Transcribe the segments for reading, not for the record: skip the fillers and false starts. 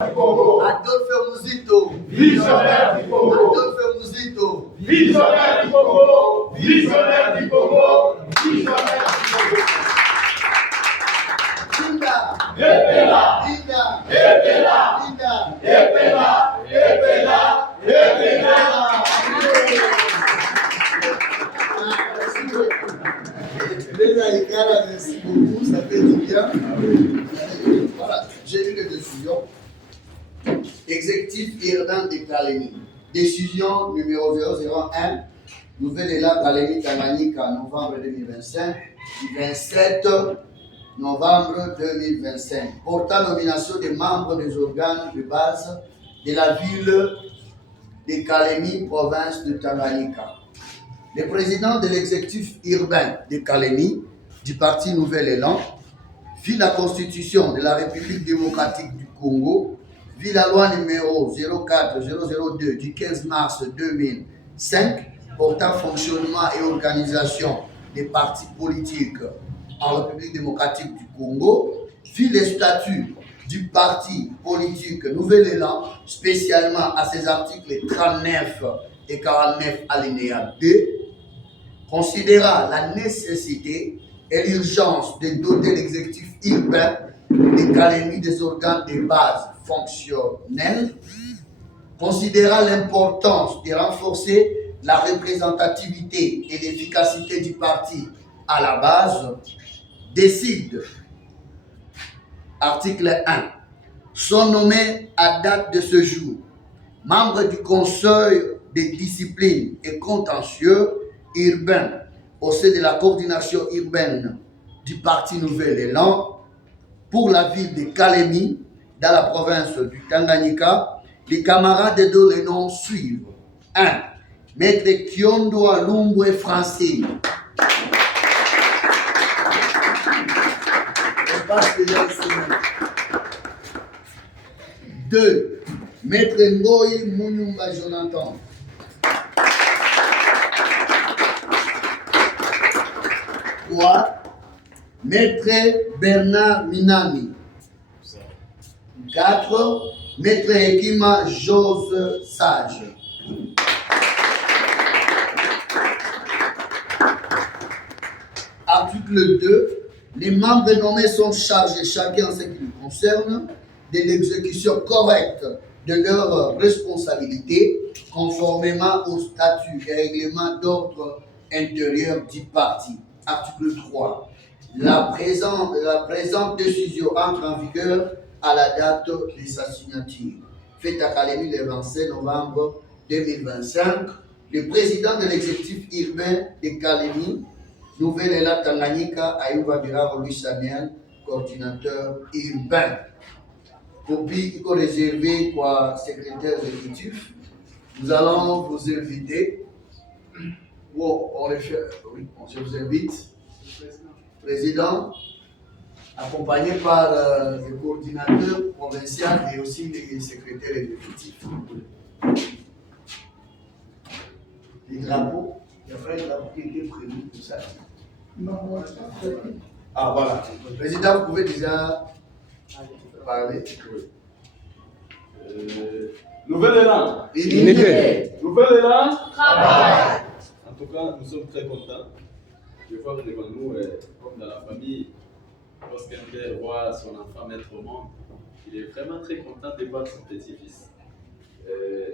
Adolphe Muzito. Visionnaire du Congo. Adolphe Muzito. Visionnaire du Congo. Visionnaire du Congo. Visionnaire du Congo. Linda. Epela. Linda. Epela. Linda. Epela. Epela. Epela. Merci beaucoup, ça fait du bien. Voilà, j'ai eu les décisions. Exécutif urbain de Kalemi. Décision numéro 001, Nouvelle Élan Kalemi Tanganyika, novembre 2025, du 27 novembre 2025. Portant nomination des membres des organes de base de la ville de Kalemi, province de Tanganyika. Le président de l'exécutif urbain de Kalemi, du parti Nouvel Élan, vit la constitution de la République démocratique du Congo, vit la loi numéro 04002 du 15 mars 2005 portant fonctionnement et organisation des partis politiques en République démocratique du Congo, vit les statuts du parti politique Nouvel Élan, spécialement à ses articles 39 et 49 alinéa 2, considéra la nécessité et l'urgence de doter l'exécutif urbain de Kalemi des organes de base fonctionnels, considéra l'importance de renforcer la représentativité et l'efficacité du parti à la base, décide, article 1, sont nommés à date de ce jour membres du Conseil de discipline et contentieux urbain au sein de la coordination urbaine du parti Nouvel Élan pour la ville de Kalemi dans la province du Tanganyika. Les camarades dont les noms suivent. 1. Maître Kiondo Alumbwe Francine. On passe déjà une semaine. 2. Maître Ngoyi Munyumba Jonathan. 3. Maître Bernard Minami. 4. Maître Hekima Jose Sage. Article 2. Les membres nommés sont chargés, chacun en ce qui les concerne, de l'exécution correcte de leurs responsabilités, conformément aux statuts et règlements d'ordre intérieur du parti. Article 3. La présente décision entre en vigueur à la date de sa signature. Faite à Kalemi le 27 novembre 2025, le président de l'exécutif urbain de Kalemi, Nouvel Élan Tanganyika, Ayuba Biraro Louis Samuel, coordinateur urbain. Copie réservée pour secrétaire exécutif. Nous allons vous inviter. Bon, je vous invite. Président, accompagné par le coordinateur provincial et aussi les secrétaires exécutifs. Les drapeaux, il y a un drapeau qui était prévu pour ça. Ah voilà. Président, vous pouvez déjà parler. Nouvel Élan. Nouvel Élan. Travail. En tout cas, nous sommes très contents de voir devant nous, comme dans la famille, lorsqu'un père voit son enfant mettre au monde, il est vraiment très content de voir son petit-fils.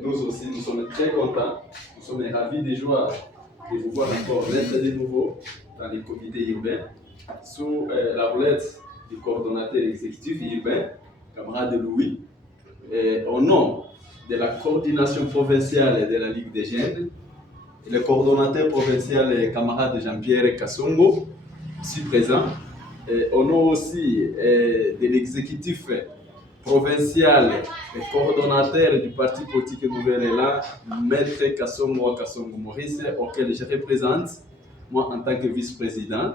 Nous aussi, nous sommes très contents, nous sommes ravis de joie de vous voir encore l'être de nouveau dans les comités urbains, sous la roulette du coordonnateur exécutif urbain, camarade Louis, au nom de la coordination provinciale de la Ligue des jeunes, le coordonnateur provincial camarade Jean-Pierre Kassongo, ici présent, au nom aussi de l'exécutif provincial et coordonnateur du parti politique Nouvel Élan, Maître Kassongo Maurice, auquel je représente, moi en tant que vice-président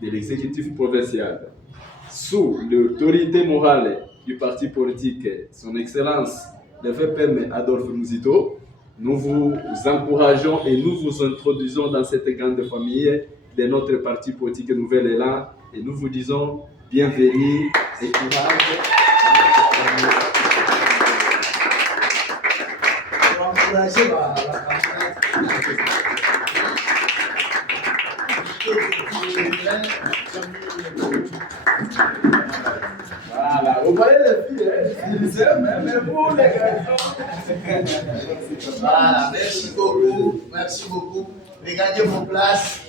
de l'exécutif provincial. Sous l'autorité morale du parti politique, son Excellence, le VPM Adolphe Muzito, nous vous encourageons et nous vous introduisons dans cette grande famille de notre parti politique Nouvel Élan et nous vous disons bienvenue et courage. encourager la camarade. Voilà, vous voyez les filles, ils aiment, mais vous les garçons. Voilà, merci beaucoup. Merci beaucoup. Regardez vos places.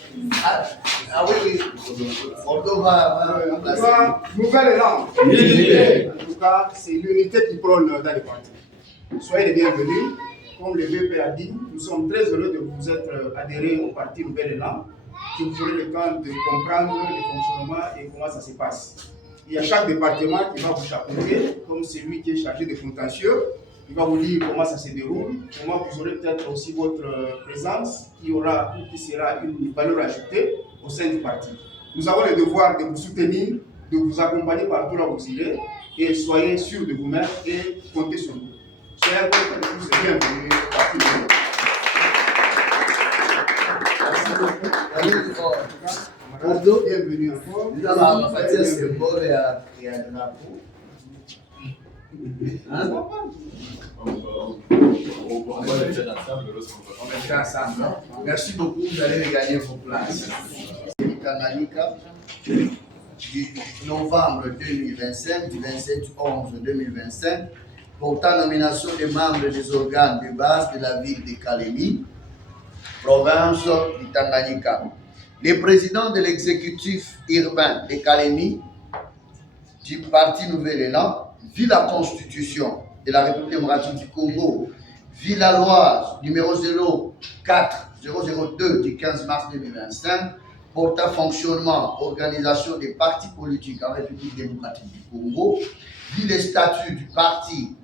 Ah oui, Bordeaux va remplacer. Nouvelle élan. En tout cas, c'est l'unité qui prône dans les partis. Soyez les bienvenus. Comme le VP a dit, nous sommes très heureux de vous être adhérés au parti Nouvel Élan, qui vous ferez le temps de comprendre le fonctionnement et comment ça se passe. Il y a chaque département qui va vous chapeauter, comme celui qui est chargé de contentieux. Il va vous dire comment ça se déroule, comment vous aurez peut-être aussi votre présence, qui sera une valeur ajoutée au sein du parti. Nous avons le devoir de vous soutenir, de vous accompagner partout là où vous irez, et soyez sûrs de vous-même et comptez sur nous. Soyez encore tous bienvenus au parti. Merci beaucoup. Bordeaux, Bienvenue encore. nous allons faire ce symbole et à drapeau. Hein? On va le faire ensemble lorsqu'on va. On va faire ensemble. Merci beaucoup, vous allez regagner vos places. Tanganyika, du novembre 2025, du 27-11-2025, portant nomination des membres des organes de base de la ville de Kalemi, province du Tanganyika. Le président de l'exécutif urbain de Kalemi, du parti Nouvel Élan, vit la constitution de la République démocratique du Congo, vit la loi numéro 04002 du 15 mars 2025, portant fonctionnement, organisation des partis politiques en République démocratique du Congo, vit les statuts du parti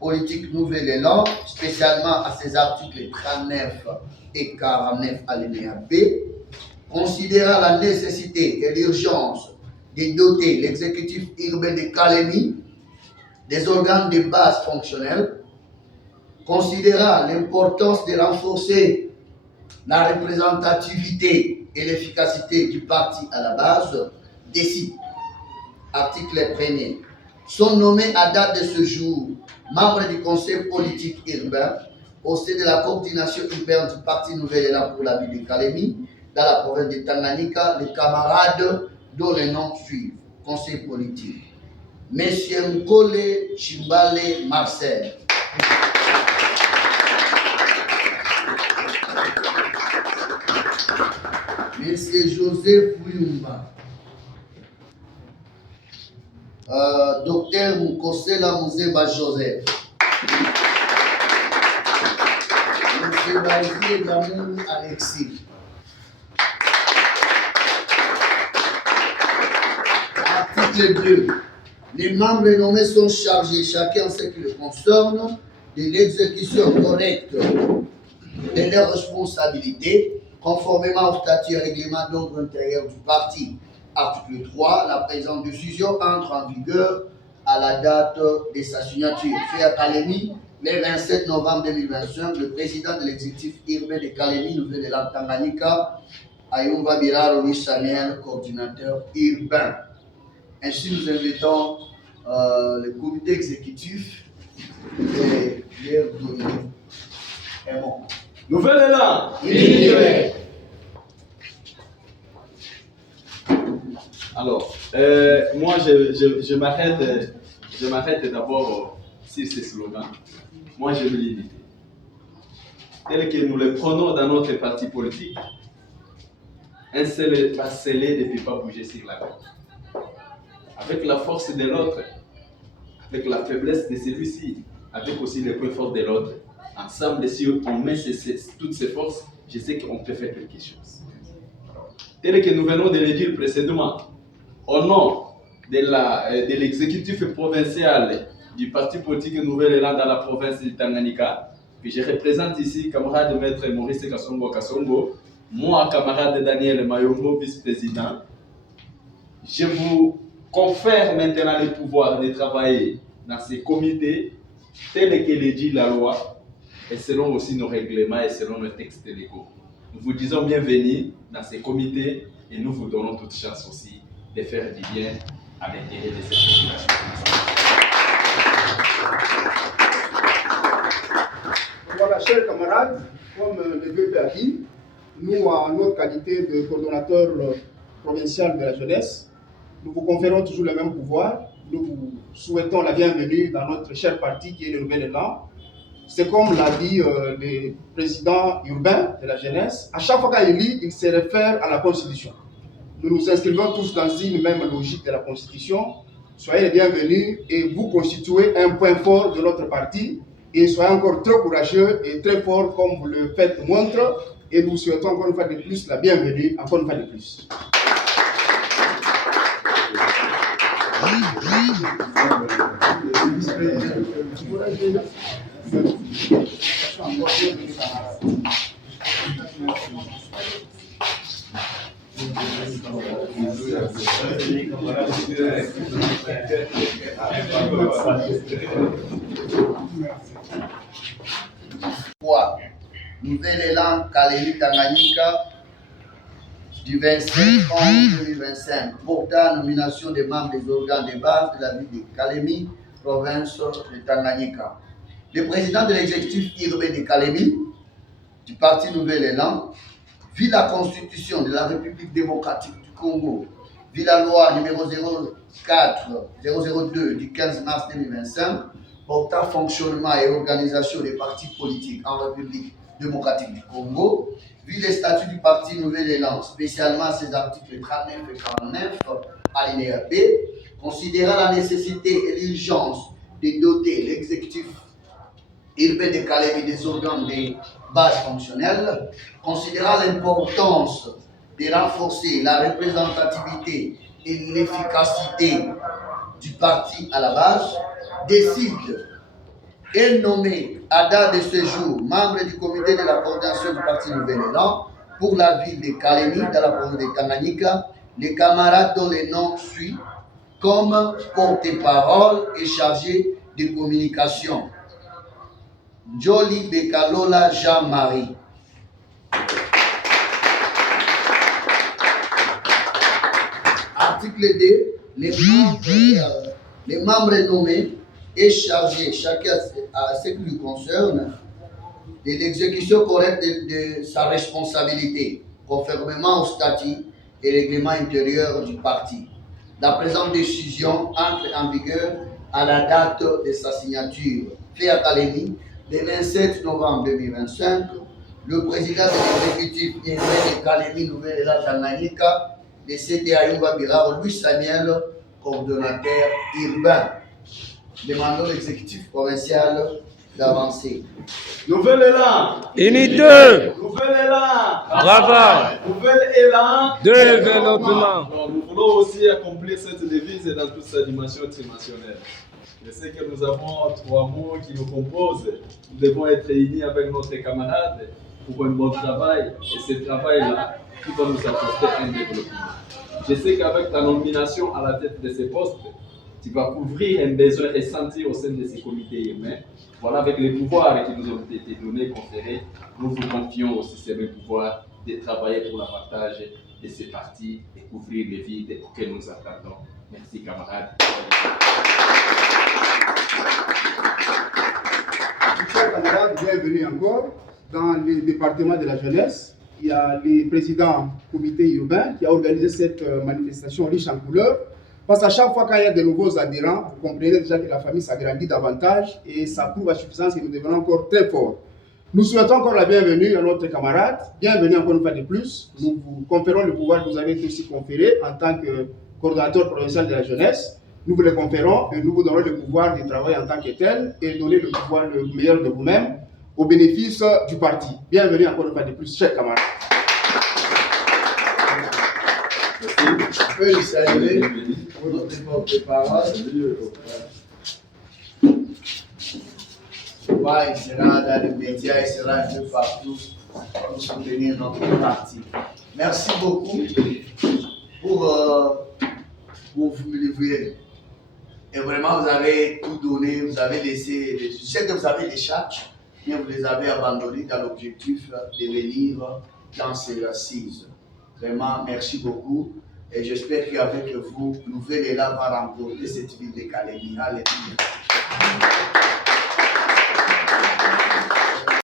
politique Nouvel Élan, spécialement à ses articles 39 et 49 alinéa B, considérant la nécessité et l'urgence de doter l'exécutif urbain de Kalemi des organes de base fonctionnels, considérant l'importance de renforcer la représentativité et l'efficacité du parti à la base, décide, article 1er, sont nommés à date de ce jour membres du conseil politique urbain au sein de la coordination urbaine du parti Nouvel Élan pour la ville de Kalemi, dans la province de Tanganyika, les camarades dont les noms suivent. Conseil politique. Monsieur Nkole Chimbale Marcel. Monsieur Joseph Fuyumba. Docteur Mukosela Muzeba Joseph. Monsieur Bazier Damoun Alexis. Article 2. Les membres nommés sont chargés, chacun en ce qui le concerne, de l'exécution correcte de leurs responsabilités, conformément au statut et règlement d'ordre intérieur du parti. Article 3. La présente décision entre en vigueur à la date de sa signature. Fait à Kalemi, le 27 novembre 2025, le président de l'exécutif urbain de Kalemi, Nouvel Élan Tanganyika, Ayumba Biraro Missanel, coordinateur urbain. Ainsi, nous invitons le comité exécutif et leur donner un mot. Nouvel Élan. Alors, moi, je m'arrête d'abord sur ces slogans. Moi, j'aime l'unité. Tel que nous le prenons dans notre parti politique, un seul bracelet ne peut pas bouger sur la corde. Avec la force de l'autre, avec la faiblesse de celui-ci, avec aussi les points forts de l'autre, ensemble, si on met toutes ces forces, je sais qu'on peut faire quelque chose. Tel que nous venons de le dire précédemment, au nom de l'exécutif provincial du parti politique Nouvel Élan dans la province de Tanganyika, que je représente ici, camarade maître Maurice Kasongo, moi, camarade Daniel Mayongo, vice-président, je vous confère maintenant le pouvoir de travailler dans ces comités tel que le dit la loi et selon aussi nos règlements et selon nos textes légaux. Nous vous disons bienvenue dans ces comités et nous vous donnons toute chance aussi de faire du bien à l'intérêt de cette population. Voilà, chers camarades, comme le VP a dit, nous, en notre qualité de coordonnateur provincial de la jeunesse, nous vous conférons toujours le même pouvoir. Nous vous souhaitons la bienvenue dans notre cher parti qui est le Nouvel Élan. C'est comme l'a dit le président urbain de la jeunesse, à chaque fois qu'il lit, il se réfère à la Constitution. Nous nous inscrivons tous dans une même logique de la Constitution. Soyez les bienvenus et vous constituez un point fort de notre parti. Et soyez encore très courageux et très fort comme vous le faites montre. Et nous souhaitons encore une fois de plus la bienvenue, encore une fois de plus. Nouvel élan Kalemi Tanganyika du 25/11/2025 portant la nomination des membres des organes de base de la ville de Kalemi, province de Tanganyika. Le président de l'exécutif urbain de Kalemi, du parti Nouvel Élan, vit la constitution de la République démocratique du Congo, vit la loi numéro 002 du 15 mars 2025 portant fonctionnement et organisation des partis politiques en République démocratique du Congo, vit les statuts du parti Nouvel Élan, spécialement ses articles 39 et 49, alinéa B, considérant la nécessité et l'urgence de doter l'exécutif urbain de Kalemi des organes de base fonctionnelle, considérant l'importance de renforcer la représentativité et l'efficacité du parti à la base, décide et nommé à date de ce jour membre du comité de la coordination du parti Nouvel Élan pour la ville de Kalemi dans la province de Tanganyika, les camarades dont les noms suivent comme porte-parole et chargé de communication. Njoli Bekalola Jean-Marie. Article 2. Les membres nommés et chargés, chacun à ce qui lui concerne, de l'exécution correcte de sa responsabilité, conformément au statut et règlement intérieur du parti. La présente décision entre en vigueur à la date de sa signature. Fait à Kalemi, le 27 novembre 2025, le président de l'exécutif urbain de Kalemi Nouvel Élan Tanganyika, décédé à Yumba Biraro, Louis Samuel, coordonnateur urbain. Demandons l'exécutif provincial d'avancer. Nouvel élan. Unité. Nouvel élan. Travail. Nouvel élan. Développement. Nous voulons aussi accomplir cette devise dans toute sa dimension tridimensionnelle. Je sais que nous avons trois mots qui nous composent. Nous devons être unis avec notre camarade pour un bon travail. Et ce travail-là qui va nous apporter un développement. Je sais qu'avec ta nomination à la tête de ces postes, tu vas couvrir un besoin ressenti au sein de ces comités humains. Voilà, avec les pouvoirs qui nous ont été donnés, conférés, nous vous confions aussi ces mêmes pouvoirs de travailler pour l'avantage de ces partis et couvrir les vides que nous attendons. Merci, camarades. Chers camarades, bienvenue encore. Dans le département de la jeunesse, il y a le président du comité urbain qui a organisé cette manifestation riche en couleurs. Parce qu'à chaque fois qu'il y a de nouveaux adhérents, vous comprenez déjà que la famille s'agrandit davantage et ça prouve à suffisance que nous devenons encore très forts. Nous souhaitons encore la bienvenue à notre camarade. Bienvenue encore une fois de plus. Nous vous conférons le pouvoir que vous avez aussi conféré en tant que coordonnateur provincial de la jeunesse. Nous vous le conférons et nous vous donnons le pouvoir de travailler en tant que tel et donner le pouvoir le meilleur de vous-même au bénéfice du parti. Bienvenue encore une fois de plus, chers camarades. Je peux lui saluer notre porte-parole. Il sera dans les médias, il sera un peu partout pour soutenir notre parti. Merci beaucoup pour vous livrer. Et vraiment, vous avez tout donné, vous avez laissé, je sais que vous avez des charges, mais vous les avez abandonnés dans l'objectif de venir dans ces assises. Vraiment, merci beaucoup. Et j'espère qu'avec vous, Nouvel Élan va remporter cette ville de Kalemi. Alléluia.